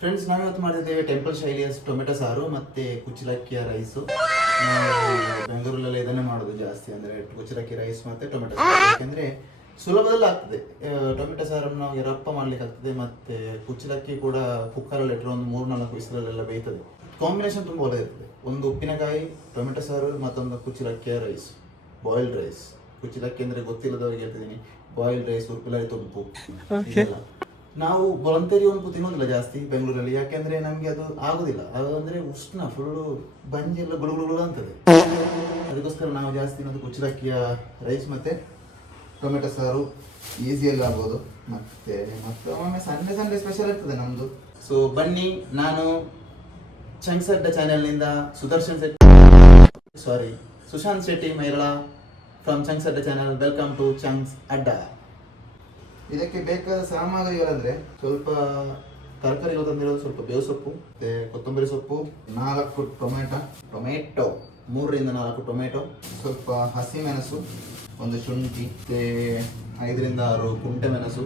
Friends, ನಾವಿವತ್ತು ಮಾಡಿದ್ದೇವೆ temple ಶೈಲಿಯ ಟೊಮೆಟೊ ಸಾರು ಮತ್ತು ಕುಚ್ಚಲಕ್ಕಿಯ ರೈಸು. ನಾವು ಬೆಂಗಳೂರಲ್ಲೆಲ್ಲ ಇದನ್ನೇ ಮಾಡೋದು ಜಾಸ್ತಿ, ಅಂದರೆ ಕುಚ್ಚಲಕ್ಕಿ ರೈಸ್ ಮತ್ತು ಟೊಮೆಟೊ ಸಾರು. ಯಾಕೆಂದರೆ ಸುಲಭದಲ್ಲಿ ಆಗ್ತದೆ. ಟೊಮೆಟೊ ಸಾರನ್ನು ನಾವು ರಪ್ಪ ಮಾಡ್ಲಿಕ್ಕೆ ಆಗ್ತದೆ, ಮತ್ತು ಕುಚ್ಚಲಕ್ಕಿ ಕೂಡ ಕುಕ್ಕರಲ್ಲಿ ಇಟ್ಟರೆ ಒಂದು 3-4 ವಿಸಿಲಲ್ಲೆಲ್ಲ ಬೇಯ್ತದೆ. ಕಾಂಬಿನೇಷನ್ ತುಂಬ ಒಳ್ಳೆದಿರ್ತದೆ. ಒಂದು ಉಪ್ಪಿನಕಾಯಿ, ಟೊಮೆಟೊ ಸಾರು, ಮತ್ತೊಂದು ಕುಚ್ಚಲಕ್ಕಿಯ ರೈಸ್, ಬಾಯ್ಲ್ಡ್ ರೈಸ್. ಕುಚ್ಚಲಕ್ಕಿ ಅಂದರೆ ಗೊತ್ತಿಲ್ಲದವ್ರಿಗೆ ಹೇಳ್ತಿದ್ದೀನಿ, ಬಾಯ್ಲ್ಡ್ ರೈಸ್, ಉರ್ಪಿಲರಿ ತೊಂಪು ಇದೆಲ್ಲ. ನಾವು ಬೊಳಂತೇರಿ ಒಂದು ತಿನ್ನೋದಿಲ್ಲ ಜಾಸ್ತಿ ಬೆಂಗಳೂರಲ್ಲಿ, ಯಾಕೆಂದ್ರೆ ನಮಗೆ ಅದು ಆಗೋದಿಲ್ಲ. ಅದಂದ್ರೆ ಉಷ್ಣ, ಫುಲ್ಲು ಬಂಜಿ ಎಲ್ಲ ಗುಳುಗುಳು ಅಂತದೆ. ಅದಕ್ಕೋಸ್ಕರ ನಾವು ಜಾಸ್ತಿ ತಿನ್ನೋದು ಕುಚ್ಚಲಕ್ಕಿಯ ರೈಸ್ ಮತ್ತೆ ಟೊಮೆಟೊ ಸಾರು. ಈಸಿಯಾಗಿ ಆಗ್ಬೋದು. ಮತ್ತೆ ಒಮ್ಮೆ ಸಂಡೇ ಸ್ಪೆಷಲ್ ಇರ್ತದೆ ನಮ್ಮದು. ಸೊ ಬನ್ನಿ, ನಾನು ಚಂಕ್ಸ್ ಅಡ್ಡ ಚಾನೆಲ್ನಿಂದ ಸುಶಾಂತ್ ಶೆಟ್ಟಿ ಮೈರಳ ಫ್ರಮ್ ಚಂಕ್ಸ್ ಅಡ್ಡ ಚಾನೆಲ್. ವೆಲ್ಕಮ್ ಟು ಚಂಕ್ಸ್ ಅಡ್ಡ. ಇದಕ್ಕೆ ಬೇಕಾದ ಸಾಮಗ್ರಿಗಳಂದ್ರೆ ಸ್ವಲ್ಪ ತರಕಾರಿಗಳು ತಂದಿರೋದು, ಸ್ವಲ್ಪ ಬೇವು ಸೊಪ್ಪು ಮತ್ತೆ ಕೊತ್ತಂಬರಿ ಸೊಪ್ಪು, 4 ಟೊಮೆಟೊ 3-4 ಟೊಮೆಟೊ, ಸ್ವಲ್ಪ ಹಸಿಮೆಣಸು, ಒಂದು ಶುಂಠಿ, ಮತ್ತೆ 5-6 ಕುಂಟೆ ಮೆಣಸು,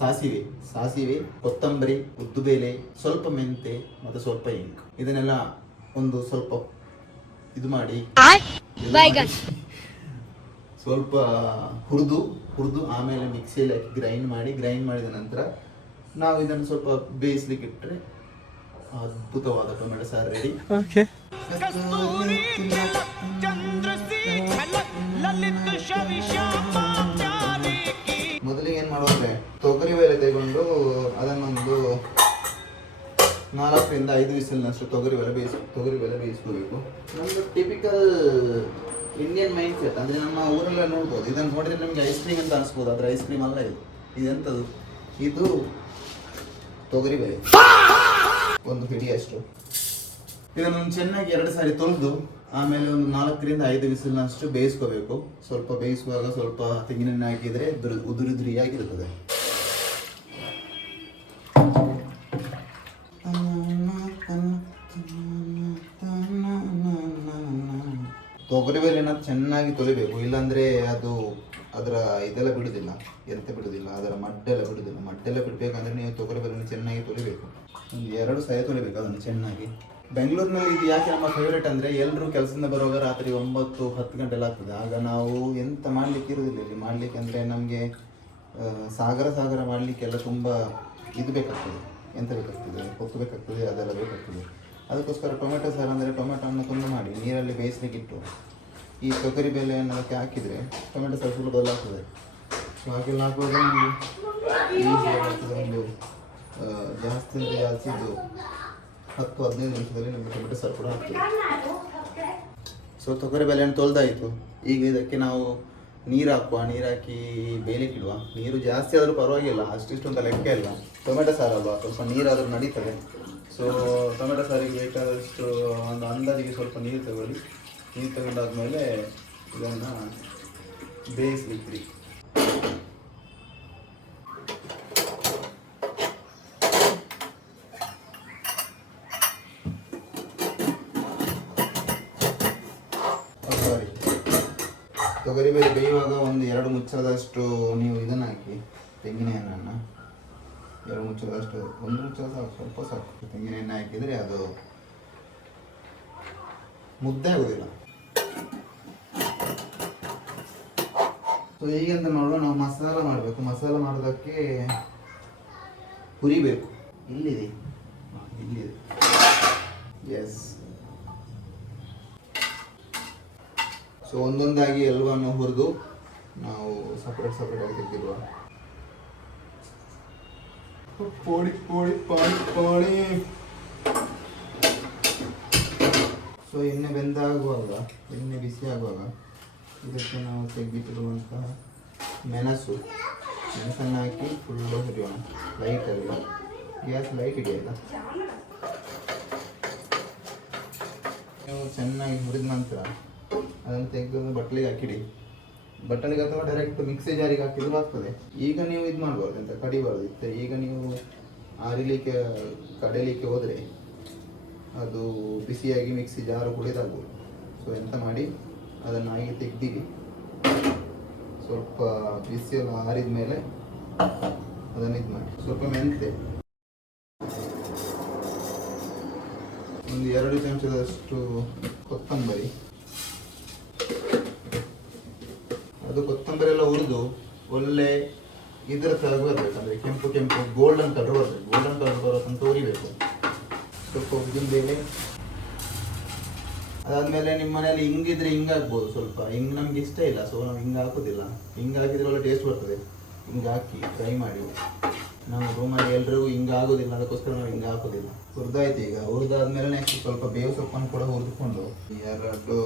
ಸಾಸಿವೆ, ಕೊತ್ತಂಬರಿ, ಉದ್ದುಬೇಳೆ, ಸ್ವಲ್ಪ ಮೆಂತೆ ಮತ್ತು ಸ್ವಲ್ಪ ಇಂಗು. ಇದನ್ನೆಲ್ಲ ಒಂದು ಸ್ವಲ್ಪ ಇದು ಮಾಡಿ ಸ್ವಲ್ಪ ಹುರಿದು ಆಮೇಲೆ ಮಿಕ್ಸಿಯಲ್ಲಿ ಹಾಕಿ ಗ್ರೈಂಡ್ ಮಾಡಿದ ನಂತರ ನಾವು ಇದನ್ನು ಸ್ವಲ್ಪ ಬೇಯಿಸ್ಲಿಕ್ಕೆ ಇಟ್ಟರೆ ಅದ್ಭುತವಾದ ಟೊಮೆಟೊ ಸಾರು ರೆಡಿ. ಮೊದಲಿಗೆ ಏನು ಮಾಡೋದ್ರೆ, ತೊಗರಿಬೇಳೆ ತೆಗೆದುಕೊಂಡು ಅದನ್ನೊಂದು 4-5 ವಿಸಿಲ್ನಷ್ಟು ತೊಗರಿಬೇಳೆ ಬೇಯಿಸ್ಕೋಬೇಕು. ನಮ್ಮದು ಟಿಪಿಕಲ್ ಇಂಡಿಯನ್ ಮೈಂಡ್ ಸೆಟ್. ಅಂದರೆ ನಮ್ಮ ಊರೆಲ್ಲ ನೋಡ್ಬೋದು. ಇದನ್ನು ನೋಡಿದ್ರೆ ನಮಗೆ ಐಸ್ ಕ್ರೀಮ್ ಅಂತ ಅನಿಸ್ಬೋದು, ಆದರೆ ಐಸ್ ಕ್ರೀಮ್ ಅಲ್ಲ ಇದು. ಇದೆಂಥದ್ದು, ಇದು ತೊಗರಿಬೇಳೆ, ಒಂದು ಹಿಡಿಯಷ್ಟು. ಇದನ್ನು ಚೆನ್ನಾಗಿ 2 ಸಾರಿ ತೊಳೆದು ಆಮೇಲೆ ಒಂದು 4-5 ವಿಸಿಲ್ನಷ್ಟು ಬೇಯಿಸ್ಕೋಬೇಕು. ಸ್ವಲ್ಪ ಬೇಯಿಸುವಾಗ ಸ್ವಲ್ಪ ತೆಂಗಿನೆಣ್ಣೆ ಹಾಕಿದರೆ ಉದುರಿಯಾಗಿರುತ್ತದೆ. ತೊಗರಿಬೇಳೆನ ಚೆನ್ನಾಗಿ ತೊಳಿಬೇಕು, ಇಲ್ಲಾಂದರೆ ಅದು ಅದರ ಇದೆಲ್ಲ ಬಿಡುವುದಿಲ್ಲ, ಅದರ ಮಡ್ಡೆಲ್ಲ ಬಿಡಬೇಕಂದ್ರೆ ನೀವು ತೊಗರಿಬೇಳೆನ ಚೆನ್ನಾಗಿ ತೊಳಿಬೇಕು. ಒಂದು 2 ಸಾರಿ ತೊಳಿಬೇಕು ಅದನ್ನು ಚೆನ್ನಾಗಿ. ಬೆಂಗಳೂರಿನಲ್ಲಿ ಇದು ಯಾಕೆ ನಮ್ಮ ಫೇವ್ರೇಟ್ ಅಂದರೆ, ಎಲ್ಲರೂ ಕೆಲಸದಿಂದ ಬರುವಾಗ ರಾತ್ರಿ 9-10 ಗಂಟೆಲ್ಲ ಆಗ್ತದೆ. ಆಗ ನಾವು ಎಂತ ಮಾಡಲಿಕ್ಕೆ ಇರೋದಿಲ್ಲ ಇಲ್ಲಿ. ಮಾಡಲಿಕ್ಕೆ ಅಂದರೆ ನಮಗೆ ಸಾಗರ ಮಾಡಲಿಕ್ಕೆಲ್ಲ ತುಂಬ ಇದು ಬೇಕಾಗ್ತದೆ, ಕೊತ್ತು ಬೇಕಾಗ್ತದೆ, ಅದೆಲ್ಲ ಬೇಕಾಗ್ತದೆ. ಅದಕ್ಕೋಸ್ಕರ ಟೊಮೆಟೊ ಸಾರು ಅಂದರೆ ಟೊಮೆಟೊವನ್ನು ತುಂಬ ಮಾಡಿ ನೀರಲ್ಲಿ ಬೇಯಿಸ್ಲಿಕ್ಕೆ ಇಟ್ಟು ಈ ತೊಗರಿಬೇಳೆಯನ್ನು ಅದಕ್ಕೆ ಹಾಕಿದರೆ ಟೊಮೆಟೊ ಸಾರು ಸುಲಭ ಆಗ್ತದೆ. ಸೊ ಹಾಗೆಲ್ಲ ಹಾಕುವಾಗ ನಮಗೆ ಈಸಿಯಾಗಿ ಆಗ್ತದೆ. ಒಂದು ಜಾಸ್ತಿ ಇದು 10-15 ನಿಮಿಷದಲ್ಲಿ ನಮಗೆ ಟೊಮೆಟೊ ಸಾರು ಕೂಡ ಆಗ್ತದೆ. ಸೊ ತೊಗರಿಬೇಳೆಯನ್ನು ತೊಳೆದಾಯಿತು. ಈಗ ಇದಕ್ಕೆ ನಾವು ನೀರು ಹಾಕಿ ಬೇಯಲಿಕ್ಕೆ ಇಡುವ. ನೀರು ಜಾಸ್ತಿ ಆದರೂ ಪರವಾಗಿಲ್ಲ, ಅಷ್ಟಿಷ್ಟು ಅಂತ ಲೆಕ್ಕ ಇಲ್ಲ. ಟೊಮೆಟೊ ಸಾರು ಅಲ್ವಾ, ಸ್ವಲ್ಪ ನೀರಾದರೂ ನಡೀತದೆ. ಸೊ ಟೊಮೆಟೊ ಸಾರಿಗೆ ಬೇಕಾದಷ್ಟು ಒಂದು ಅಂದಾಜಿಗೆ ಸ್ವಲ್ಪ ನೀರು ತಗೊಂಡಾದ್ಮೇಲೆ ಇದನ್ನು ಬೇಯಿಸ್ಲಿಕ್ಕಿರಿ. ತೊಗರಿಬೇಳೆ ಬೇಯುವಾಗ ಒಂದು 2 ಮುಚ್ಚಳದಷ್ಟು ನೀವು ಇದನ್ನು ಹಾಕಿ, ತೆಂಗಿನ ಎಣ್ಣೆಯನ್ನು 2 ಮುಚ್ಚಳದಷ್ಟು, 1 ಮುಚ್ಚಳ ಸ್ವಲ್ಪ ಸಾಕು. ತೆಂಗಿನ ಎಣ್ಣೆ ಹಾಕಿದರೆ ಅದು ಮುದ್ದೆ ಆಗೋದಿಲ್ಲ. ಸೊ ಈಗಂತ ಮಾಡುವ, ನಾವು ಮಸಾಲ ಮಾಡಬೇಕು. ಮಸಾಲ ಮಾಡೋದಕ್ಕೆ ಹುರಿಬೇಕು. ಇಲ್ಲಿದೆ, ಎಸ್. ಸೊ ಒಂದೊಂದಾಗಿ ಎಲ್ಲವನ್ನು ಹುರಿದು ನಾವು ಸಪ್ರೇಟ್ ಆಗಿ ತೆಗೆದಿರುವ ಪೋಡಿ. ಸೊ ಎಣ್ಣೆ ಬಿಸಿ ಆಗುವಾಗ ಇದಕ್ಕೆ ನಾವು ತೆಗೆದಿಟ್ಟಿರುವಂತಹ ಮೆಣಸನ್ನು ಹಾಕಿ ಫುಲ್ಲು ಹುರಿಯೋಣ ಲೈಟಲ್ಲಿ. ಗ್ಯಾಸ್ ಲೈಟ್ ಇದೆಯಲ್ಲ, ನೀವು ಚೆನ್ನಾಗಿ ಹುರಿದ ನಂತರ ಅದನ್ನು ತೆಗೆದು ಬಟ್ಟಲಿಗೆ ಹಾಕಿಡಿ. ಬಟ್ಟಲಿಗೆ ಅಥವಾ ಡೈರೆಕ್ಟ್ ಮಿಕ್ಸಿ ಜಾರಿಗೆ ಹಾಕಿದ್ರು ಆಗ್ತದೆ. ಈಗ ನೀವು ಇದು ಮಾಡಬಾರ್ದು, ಅಂತ ಕಡಿಬಾರ್ದು. ಈಗ ನೀವು ಕಡಲಿಕ್ಕೆ ಹೋದರೆ ಅದು ಬಿಸಿಯಾಗಿ ಮಿಕ್ಸಿ ಜಾರು ಕುಡಿದಾಗ್ಬೋದು. ಸೊ ಎಂತ ಮಾಡಿ ಅದನ್ನು ಹಾಗೆ ತೆಗ್ದಿರಿ. ಸ್ವಲ್ಪ ಬಿಸಿ ಎಲ್ಲ ಆರಿದ ಮೇಲೆ ಅದನ್ನು ಇದು ಮಾಡಿ. ಸ್ವಲ್ಪ ಮೆಂತೆ, ಒಂದು 2 ಚಮಚದಷ್ಟು ಕೊತ್ತಂಬರಿ. ಅದು ಕೊತ್ತಂಬರಿ ಎಲ್ಲ ಹುರಿದು ಒಳ್ಳೆ ಇದರ ತರ ಬರಬೇಕು, ಅಂದರೆ ಕೆಂಪು ಕೆಂಪು ಗೋಲ್ಡನ್ ಕಲರ್ ಬರಬೇಕು. ಗೋಲ್ಡನ್ ಕಲರ್ ಬರೋ ತನಕ ಉರಿಬೇಕು. ಸ್ವಲ್ಪ ಉದ್ದಿನ ಬೇಳೆ, ಅದಾದಮೇಲೆ ನಿಮ್ಮ ಮನೆಯಲ್ಲಿ ಹಿಂಗಿದ್ರೆ ಹಿಂಗೆ ಹಾಕ್ಬೋದು. ಸ್ವಲ್ಪ ಹಿಂಗೆ ನಮ್ಗೆ ಇಷ್ಟ ಇಲ್ಲ, ಸೊ ನಾವು ಹಿಂಗೆ ಹಾಕೋದಿಲ್ಲ. ಹಿಂಗೆ ಹಾಕಿದ್ರೆ ಒಳ್ಳೆ ಟೇಸ್ಟ್ ಬರ್ತದೆ. ಹಿಂಗೆ ಹಾಕಿ ಫ್ರೈ ಮಾಡಿ. ನಾವು ರೂಮಲ್ಲಿ ಎಲ್ಲರಿಗೂ ಹಿಂಗೆ ಆಗೋದಿಲ್ಲ, ಅದಕ್ಕೋಸ್ಕರ ನಾವು ಹಿಂಗೆ ಹಾಕೋದಿಲ್ಲ. ಹುರಿದಾಯ್ತು. ಈಗ ಹುರಿದಾದ್ಮೇಲೆ ನೆಕ್ಸ್ಟ್ ಸ್ವಲ್ಪ ಬೇವು ಸೊಪ್ಪನ್ನು ಕೂಡ ಹುರಿದುಕೊಂಡು 2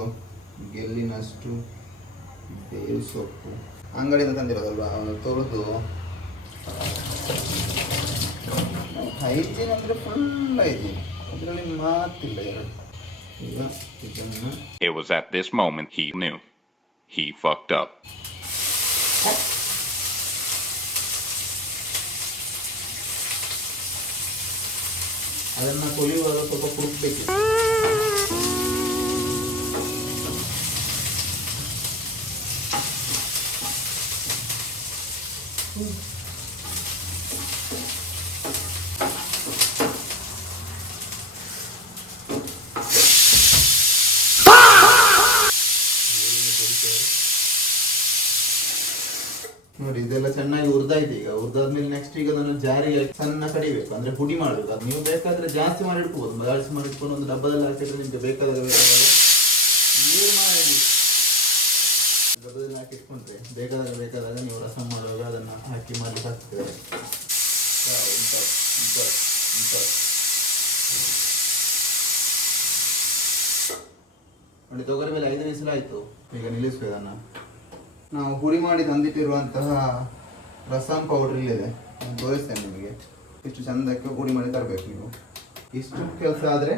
ಗೆಲ್ಲಿನಷ್ಟು ಬೇವು ಸೊಪ್ಪು ಅಂಗಡಿಯಿಂದ ತಂದಿರೋದಲ್ವ, ಅವನು ತೊಳೆದು ಹೈಜೀನ್ ಅಂದರೆ ಫುಲ್ ಹೈಜೀನ್, ಅದರಲ್ಲಿ ಮಾತಿಲ್ಲ. 2 ಈಗ ಇದನ್ನು It was at this moment he knew. He fucked up. ಅದನ್ನು ಕೊಲಿಯುವಾಗ ಸ್ವಲ್ಪ ಕುರುಕ್ಬೇಕು. ನೋಡಿ ಇದೆಲ್ಲ ಚೆನ್ನಾಗಿ ಹುರಿದಾಯ್ತು. ಈಗ ಹುರಿದಾದ್ಮೇಲೆ ನೆಕ್ಸ್ಟ್ ಈಗ ಅದನ್ನು ಜಾರಿಗೆ ಸಣ್ಣ ಕಡಿಬೇಕು, ಅಂದ್ರೆ ಪುಡಿ ಮಾಡಬೇಕು. ಅದು ನೀವು ಬೇಕಾದ್ರೆ ಜಾಸ್ತಿ ಮಾಡಿ ಇಟ್ಕೋಬಹುದು, ಜಾಸ್ತಿ ಮಾಡಿ ಇಟ್ಕೊಂಡು ಒಂದು ಡಬ್ಬದಲ್ಲಿ ಹಾಕಿದ್ರೆ ನಿಮ್ಗೆ ಬೇಕಾದಾಗ ನೀರು ಮಾಡಿ ಡಬ್ಬದಲ್ಲಿ ಹಾಕಿ ಇಟ್ಕೊಂಡ್ರೆ ಬೇಕಾದಾಗ ನೀವು ರಸಂ ಮಾಡುವಾಗ ಅದನ್ನು ಹಾಕಿ ಮಾಡ್ಲಿಕ್ಕೆ ಆಗ್ತದೆ. ನೋಡಿ ತೊಗರಿ ಮೇಲೆ 5 ವಿಸಿಲ್ ಆಯ್ತು. ಈಗ ನಿಲ್ಲಿಸ್ಬೇಕು ಅದನ್ನು. ನಾವು ಹುಡಿ ಮಾಡಿ ತಂದಿಟ್ಟಿರುವಂತಹ ರಸಂ ಪೌಡರ್ ಇಲ್ಲಿದೆ, ನಾನು ತೋರಿಸ್ತೇನೆ ನಿಮಗೆ. ಇಷ್ಟು ಚಂದಕ್ಕೆ ಹುಡಿ ಮಾಡಿ ತರಬೇಕು ನೀವು. ಇಷ್ಟು ಕೆಲಸ ಆದರೆ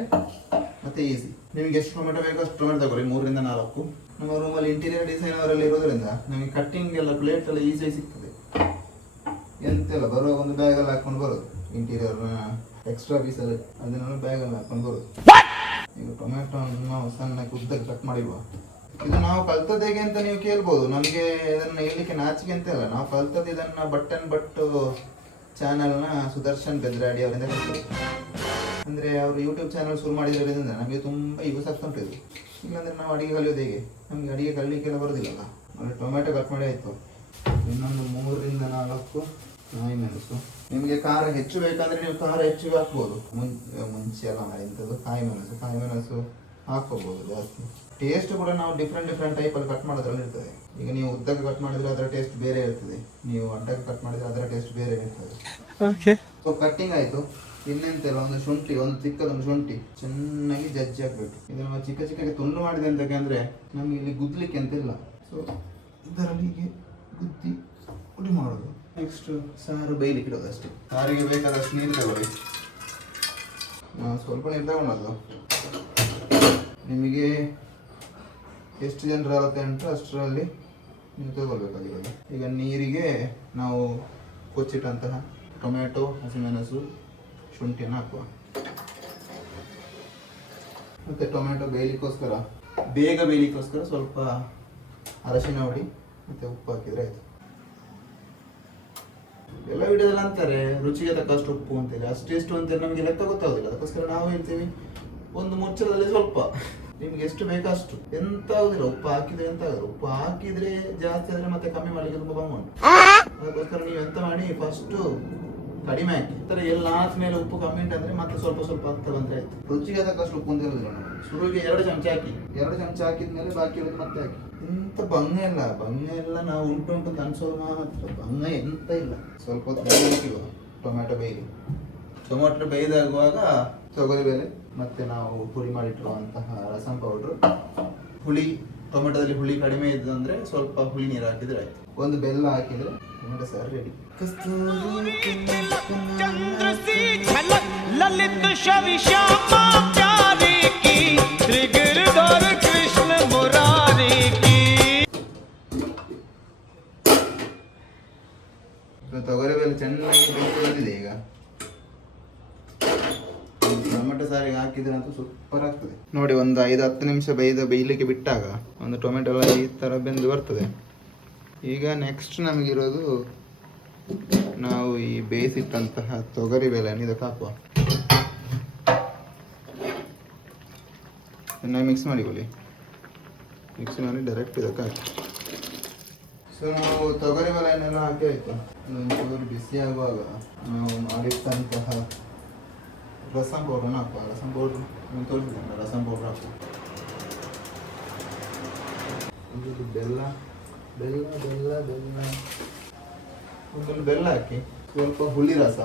ಮತ್ತೆ ಈಸಿ. ನಿಮಗೆ ಎಷ್ಟು ಟೊಮೆಟೊ ಬೇಕೋ ಅಷ್ಟು ಟೊಮೆಟೊ ತಗೊಳ್ಳಿ, 3 ರಿಂದ 4. ನಮ್ಮ ರೂಮಲ್ಲಿ ಇಂಟೀರಿಯರ್ ಡಿಸೈನವರೆಲ್ಲ ಇರೋದ್ರಿಂದ ನಮಗೆ ಕಟ್ಟಿಂಗ್ ಎಲ್ಲ ಪ್ಲೇಟ್ ಎಲ್ಲ ಈಸಿಯಾಗಿ ಸಿಗ್ತದೆ. ಎಂತೆಲ್ಲ ಬರುವಾಗ ಒಂದು ಬ್ಯಾಗಲ್ಲಿ ಹಾಕ್ಕೊಂಡು ಬರೋದು, ಇಂಟೀರಿಯರ್ನ ಎಕ್ಸ್ಟ್ರಾ ಪೀಸಲ್ಲಿ ಅದನ್ನೆಲ್ಲ ಬ್ಯಾಗಲ್ಲಿ ಹಾಕ್ಕೊಂಡು ಬರೋದು. ಈಗ ಟೊಮೆಟೊವನ್ನು ನಾವು ಸಣ್ಣಕ್ಕೆ ಉದ್ದಕ್ಕೆ ಕಟ್ ಮಾಡಿರುವ. ಇದು ನಾವು ಕಲ್ತದ್ದು ಹೇಗೆ ಅಂತ ನೀವು ಕೇಳ್ಬೋದು. ನಮಗೆ ಇದನ್ನು ಹೇಳಲಿಕ್ಕೆ ನಾಚಿಕೆ ಅಂತ ಇಲ್ಲ. ನಾವು ಕಲ್ತದ್ದು ಇದನ್ನು ಬಟ್ ಚಾನಲ್ನ ಸುದರ್ಶನ್ ಬೆದ್ರಾಡಿ ಅವರಿಂದ ಕಲ್ತದ್ದು. ಅಂದರೆ ಅವರು ಯೂಟ್ಯೂಬ್ ಚಾನಲ್ ಶುರು ಮಾಡಿರೋದ್ರಿಂದ ನಮಗೆ ತುಂಬ ಯೂಸ್ ಆಗ್ತಾ ಉಂಟು ಇದು. ಇಲ್ಲಾಂದರೆ ನಾವು ಅಡುಗೆ ಕಲಿಯೋದು ಹೇಗೆ? ನಮಗೆ ಅಡುಗೆ ಕಲಿಲಿಕ್ಕೆಲ್ಲ ಬರೋದಿಲ್ಲಲ್ಲ. ಅಂದರೆ ಟೊಮೆಟೊ ಕಟ್ ಮಾಡಿ ಆಯಿತು. ಇನ್ನೊಂದು 3 ರಿಂದ 4 ಕಾಯಿ ಮೆಣಸು. ನಿಮಗೆ ಖಾರ ಹೆಚ್ಚು ಬೇಕಂದರೆ ನೀವು ಖಾರ ಹೆಚ್ಚಿಗೆ ಹಾಕ್ಬೋದು. ಮುಂಚೆ ಎಲ್ಲ ಇಂಥದ್ದು ಕಾಯಿ ಮೆಣಸು ಹಾಕ್ಕೋಬೋದು ಜಾಸ್ತಿ. ಟೇಸ್ಟ್ ಕೂಡ ನಾವು ಡಿಫ್ರೆಂಟ್ ಟೈಪಲ್ಲಿ ಕಟ್ ಮಾಡೋದ್ರಲ್ಲಿ ಇರ್ತದೆ. ಈಗ ನೀವು ಉದ್ದಕ್ಕೆ ಕಟ್ ಮಾಡಿದ್ರೆ ಅದರ ಟೇಸ್ಟ್ ಬೇರೆ ಇರ್ತದೆ, ನೀವು ಅಡ್ಡಕ್ಕೆ ಕಟ್ ಮಾಡಿದ್ರೆ ಅದರ ಟೇಸ್ಟ್ ಬೇರೆ ಇರ್ತದೆ. ಓಕೆ, ಸೊ ಕಟ್ಟಿಂಗ್ ಆಯಿತು. ಇನ್ನೆಂತೆಲ್ಲ ಒಂದು ಶುಂಠಿ, ಒಂದು ಚಿಕ್ಕದೊಂದು ಶುಂಠಿ ಚೆನ್ನಾಗಿ ಜಜ್ಜಿ ಹಾಕಬೇಕು. ಇದನ್ನು ಚಿಕ್ಕಗೆ ತುಂಡು ಮಾಡಿದೆ ಅಂತಕ್ಕೆ ಅಂದರೆ ನಮಗೆ ಇಲ್ಲಿ ಗುದ್ದಲಿಕ್ಕೆ ಅಂತಿಲ್ಲ. ಸೊ ಇದರಲ್ಲಿ ಹೀಗೆ ಗುದ್ದಿ ಪುಡಿ ಮಾಡೋದು. ನೆಕ್ಸ್ಟ್ ಸಾರು ಬೇಯಲಿಕ್ಕೆ ಇಡೋದು ಅಷ್ಟೇ. ಸಾರಿಗೆ ಬೇಕಾದಷ್ಟು ನೀರು ತಗೊಳ್ಳಿ. ನಾವು ಸ್ವಲ್ಪ ನೀರು ತಗೊಂಡದ್ದು. ನಿಮಗೆ ಎಷ್ಟು ಜನರು ಆಗುತ್ತೆ ಅಂತ ಅಷ್ಟರಲ್ಲಿ ನೀವು ತಗೊಳ್ಬೇಕಾಗಿರೋದು. ಈಗ ನೀರಿಗೆ ನಾವು ಕೊಚ್ಚಿಟ್ಟಂತಹ ಟೊಮೆಟೊ, ಹಸಿಮೆಣಸು, ಶುಂಠಿಯನ್ನು ಹಾಕುವ. ಮತ್ತು ಟೊಮೆಟೊ ಬೇಗ ಬೇಯಲಿಕ್ಕೋಸ್ಕರ ಸ್ವಲ್ಪ ಅರಶಿನ ಹುಡಿ ಮತ್ತು ಉಪ್ಪು ಹಾಕಿದರೆ ಆಯಿತು. ಎಲ್ಲ ವಿಡಿಯೋದಲ್ಲಿ ಅಂತಾರೆ ರುಚಿಗೆ ತಕ್ಕಷ್ಟು ಉಪ್ಪು ಅಂತೇಳಿ, ಅಷ್ಟೆಷ್ಟು ಅಂತೇಳಿ ನಮಗೆ ಲೆಕ್ಕ ಗೊತ್ತಾಗೋದಿಲ್ಲ. ಅದಕ್ಕೋಸ್ಕರ ನಾವು ಹೇಳ್ತೀವಿ ಒಂದು ಮುಚ್ಚಳದಲ್ಲಿ ಸ್ವಲ್ಪ, ನಿಮ್ಗೆ ಎಷ್ಟು ಬೇಕಷ್ಟು. ಎಂತ ಆಗುದಿಲ್ಲ ಉಪ್ಪು ಹಾಕಿದ್ರೆ ಎಂತ ಆಗುದಿಲ್ಲ. ಉಪ್ಪು ಹಾಕಿದ್ರೆ ಜಾಸ್ತಿ ಆದರೆ ಮತ್ತೆ ಕಮ್ಮಿ ಮಾಡಲಿಕ್ಕೆ ತುಂಬ ಬಂಗ ಉಂಟು. ಅದಕ್ಕೋಸ್ಕರ ನೀವು ಎಂತ ಮಾಡಿ ಫಸ್ಟು ಕಡಿಮೆ ಹಾಕಿ. ಈ ಥರ ಎಲ್ಲ ಆದ್ಮೇಲೆ ಉಪ್ಪು ಕಮ್ಮಿ ಉಂಟಂದ್ರೆ ಮತ್ತೆ ಸ್ವಲ್ಪ ಆಗ್ತಾ ಬಂದ್ರೆ ಆಯ್ತು. ರುಚಿಗೆ ತಕ್ಕಷ್ಟು ಉಪ್ಪು ಅಂತ ಹೇಳುದಿಲ್ಲ. ಶುರುವಿಗೆ 2 ಚಮಚ ಹಾಕಿ. 2 ಚಮಚ ಹಾಕಿದ್ಮೇಲೆ ಬಾಕಿ ಇರೋದು ಮತ್ತೆ ಹಾಕಿ. ಎಂತ ಬಂಗ ಎಲ್ಲ ನಾವು ಉಂಟು ಅಂತ ಅನ್ಸೋದು ಮಾತ್ರ, ಬಂಗ ಎಂತ ಇಲ್ಲ. ಸ್ವಲ್ಪ ಹೊತ್ತು ಬೇಯಿಸಿವ ಟೊಮೆಟೊ ಬೇಯ್ದಾಗುವಾಗ ತೊಗರಿಬೇಳೆ ಮತ್ತೆ ನಾವು ಪುಡಿ ಮಾಡಿಟ್ಟಿರುವಂತಹ ರಸಂ ಪೌಡ್ರು, ಹುಳಿ, ಟೊಮೆಟೊದಲ್ಲಿ ಹುಳಿ ಕಡಿಮೆ ಇದ್ದಂದ್ರೆ ಸ್ವಲ್ಪ ಹುಳಿ ನೀರು ಹಾಕಿದ್ರೆ ಆಯ್ತು. ಒಂದು ಬೆಲ್ಲ ಹಾಕಿದ್ರೆ ಟೊಮೆಟೊ ಸಾರು ರೆಡಿ. ಲಲಿತ ಶವಿ ಶ್ಯಾಮ ಪ್ಯಾರಿ ಕಿ ತ್ರಿಗಿರಧರ ಕೃಷ್ಣ ಮುರಾರಿ ಕಿ. ತೊಗರಿಬೇಳೆ ಚೆನ್ನಾಗಿ ಬಂದಿದೆ. ಈಗ ಟೊಮೆಟೊ ಸಾರಿಗೆ ಹಾಕಿದ್ರೆ ಅಂತೂ ಸೂಪರ್ ಆಗ್ತದೆ ನೋಡಿ. ಒಂದು 5-10 ನಿಮಿಷ ಬೇಯಲಿಕ್ಕೆ ಬಿಟ್ಟಾಗ ಒಂದು ಟೊಮೆಟೊ ಎಲ್ಲ ಈ ಥರ ಬೆಂದು ಬರ್ತದೆ. ಈಗ ನೆಕ್ಸ್ಟ್ ನಮಗಿರೋದು ನಾವು ಈ ಬೇಯಿಸಿಟ್ಟಂತಹ ತೊಗರಿ ಬೇಳೆಯನ್ನು ಇದಕ್ಕೆ ಹಾಕುವ. ಚೆನ್ನಾಗಿ ಮಿಕ್ಸ್ ಮಾಡಿಕೊಳ್ಳಿ. ಮಿಕ್ಸ್ ಮಾಡಿ ಡೈರೆಕ್ಟ್ ಇದಕ್ಕೆ ಹಾಕಿ. ಸೊ ನಾವು ತೊಗರಿ ಬೇಳೆಯನ್ನೆಲ್ಲ ಹಾಕಿ ಆಯಿತು. ಒಂಚೂರು ಬಿಸಿ ಆಗುವಾಗ ನಾವು ಮಾಡಿಟ್ಟಂತಹ ರಸಂ ಪೌಡ್ರನ್ನ ಹಾಕುವ. ರಸಂ ಪೌಡ್ರ್ ನೀವು ತೋರಿಸಿದ್ದೇನೆ, ರಸಂ ಪೌಡ್ರ್ ಹಾಕುವ. ಒಂದು ಬೆಲ್ಲ ಬೆಲ್ಲ ಬೆಲ್ಲ ಬೆಲ್ಲ ಒಂದು ಬೆಲ್ಲ ಹಾಕಿ, ಸ್ವಲ್ಪ ಹುಳಿ ರಸ.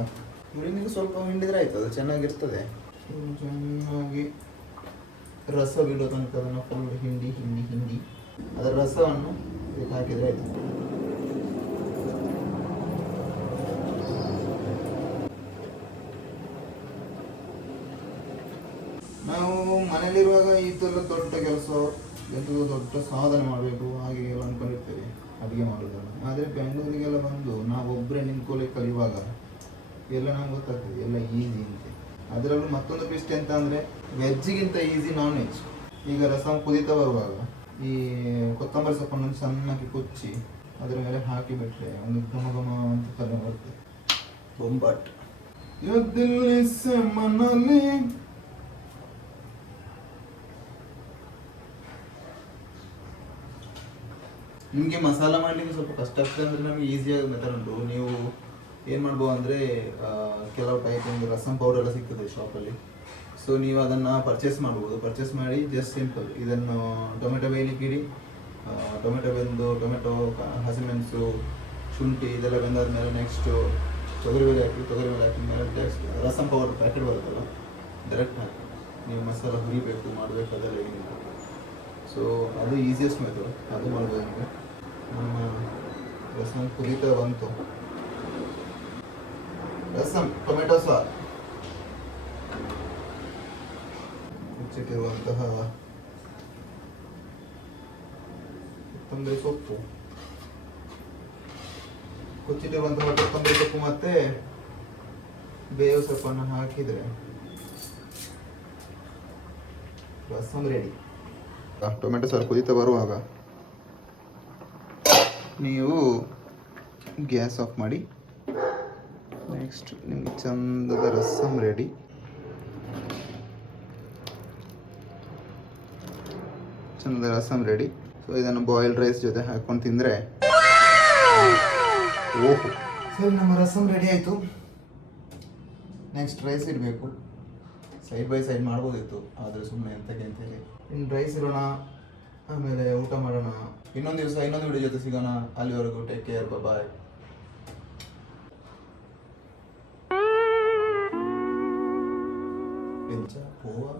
ಹುಳಿನಿಗೆ ಸ್ವಲ್ಪ ಹಿಂಡಿದ್ರೆ ಆಯ್ತು, ಅದು ಚೆನ್ನಾಗಿರ್ತದೆ. ಚೆನ್ನಾಗಿ ರಸ ಬಿಡೋ ತನಕ ಅದನ್ನು ಫುಲ್ ಹಿಂಡಿ ಹಿಂಡಿ ಹಿಂಡಿ ಅದರ ರಸವನ್ನು ಇದಕ್ಕೆ ಹಾಕಿದರೆ ಆಯ್ತು. ನಾವು ಮನೇಲಿರುವಾಗ ಇದೆಲ್ಲ ದೊಡ್ಡ ಕೆಲಸ, ಎಂಥದ್ದು ದೊಡ್ಡ ಸಾಧನೆ ಮಾಡಬೇಕು ಹಾಗೆ ಎಲ್ಲ ಅಂದ್ಕೊಂಡಿರ್ತೇವೆ ಅಡುಗೆ ಮಾಡೋದನ್ನು. ಆದರೆ ಬೆಂಗಳೂರಿಗೆಲ್ಲ ಬಂದು ನಾವು ಒಬ್ಬರೇ ನಿಂತ್ಕೊಳ್ಳಿ ಕಲಿಯುವಾಗ ಎಲ್ಲ ನಮ್ಗೆ ಗೊತ್ತಾಗ್ತದೆ ಎಲ್ಲ ಈಸಿ ಅಂತೆ. ಅದರಲ್ಲೂ ಮತ್ತೊಂದು ಟ್ವಿಸ್ಟ್ ಎಂತ ಅಂದರೆ ವೆಜ್ಜಿಗಿಂತ ಈಸಿ ನಾನ್ ವೆಜ್. ಈಗ ರಸಂ ಕುದೀತಾ ಬರುವಾಗ ಈ ಕೊತ್ತಂಬರಿ ಸೊಪ್ಪನ್ನು ಸಣ್ಣಕ್ಕೆ ಕುಚ್ಚಿ ಅದರ ಮೇಲೆ ಹಾಕಿ ಬಿಟ್ಟರೆ ಒಂದು ಘಮ ಘಮ ಅಂತ ಕಲೆ ಬರ್ತದೆ. ಬೊಂಬಾಟ್ ಮನಲ್ಲಿ ನಿಮಗೆ ಮಸಾಲ ಮಾಡಲಿಕ್ಕೆ ಸ್ವಲ್ಪ ಕಷ್ಟ ಆಗ್ತದೆ ಅಂದರೆ ನಮಗೆ ಈಸಿಯಾಗಿ ಮೆಥಡ್ ಉಂಟು. ನೀವು ಏನು ಮಾಡ್ಬೋದು ಅಂದರೆ ಕೆಲವು ಟೈಪ್ ಒಂದು ರಸಂ ಪೌಡರ್ ಎಲ್ಲ ಸಿಗ್ತದೆ ಶಾಪಲ್ಲಿ. ಸೊ ನೀವು ಅದನ್ನು ಪರ್ಚೇಸ್ ಮಾಡ್ಬೋದು. ಪರ್ಚೇಸ್ ಮಾಡಿ ಜಸ್ಟ್ ಸಿಂಪಲ್ ಇದನ್ನು ಟೊಮೆಟೊ ಬೇಯಲಿಕ್ಕೆ ಇಡಿ. ಟೊಮೆಟೊ ಬೆಂದು ಟೊಮೆಟೊ ಹಸಿಮೆಣಸು ಶುಂಠಿ ಇದೆಲ್ಲ ಬೆಂದಾದ್ಮೇಲೆ ನೆಕ್ಸ್ಟು ತೊಗರಿಬೇಳೆ ಹಾಕಿ. ತೊಗರಿಬೇಳೆ ಹಾಕಿದ ಮೇಲೆ ನೆಕ್ಸ್ಟ್ ರಸಂ ಪೌಡರ್ ಪ್ಯಾಕೆಟ್ ಬರುತ್ತಲ್ಲ ಡೈರೆಕ್ಟ್ ಹಾಕಿ. ನೀವು ಮಸಾಲ ಹುರಿಬೇಕು ಮಾಡಬೇಕು ಅದೆಲ್ಲ ಏನಿಲ್ಲ. ಸೊ ಅದು ಈಸಿಯೆಸ್ಟ್ ಮೆಥಡ್, ಅದು ಮಾಡ್ಬೋದು ನಿಮಗೆ. ನಮ್ಮ ರಸಂ ಕುದೀತಾ ಬಂತು. ರಸಂ ಟೊಮೆಟೊ ಸಾರು ಹೆಚ್ಚಿಟ್ಟಿರುವಂತಹ ಕೊತ್ತಂಬರಿ ಸೊಪ್ಪು ಕೊಚ್ಚಿಟ್ಟಿರುವಂತಹ ಕೊತ್ತಂಬರಿ ಸೊಪ್ಪು ಮತ್ತೆ ಬೇವು ಸೊಪ್ಪನ್ನು ಹಾಕಿದರೆ ರಸಂ ರೆಡಿ. ಟೊಮೆಟೊ ಸಾರು ಕುದೀತಾ ಬರುವಾಗ ನೀವು ಗ್ಯಾಸ್ ಆಫ್ ಮಾಡಿ. ನೆಕ್ಸ್ಟ್ ನಿಮಗೆ ಚಂದದ ರಸಂ ರೆಡಿ. ಚಂದದ ರಸಂ ರೆಡಿ. ಸೊ ಇದನ್ನು ಬಾಯ್ಲ್ಡ್ ರೈಸ್ ಜೊತೆ ಹಾಕೊಂಡು ತಿಂದರೆ ಓಹೋ. ಸರಿ, ನಮ್ಮ ರಸಂ ರೆಡಿ ಆಯಿತು. ನೆಕ್ಸ್ಟ್ ರೈಸ್ ಇಡಬೇಕು. ಸೈಡ್ ಬೈ ಸೈಡ್ ಮಾಡ್ಬೋದಿತ್ತು, ಆದರೆ ಸುಮ್ಮನೆ ಎಂತಕ್ಕೆ ಅಂತೇಳಿ ಇನ್ನು ರೈಸ್ ಇರೋಣ, ಆಮೇಲೆ ಊಟ ಮಾಡೋಣ. ಇನ್ನೊಂದು ದಿವಸ ಇನ್ನೊಂದು ವಿಡಿಯೋ ಜೊತೆ ಸಿಗೋಣ. ಅಲ್ಲಿವರೆಗೂ ಟೇಕ್ ಕೇರ್, ಬಾಯ್. ಪೋವಾ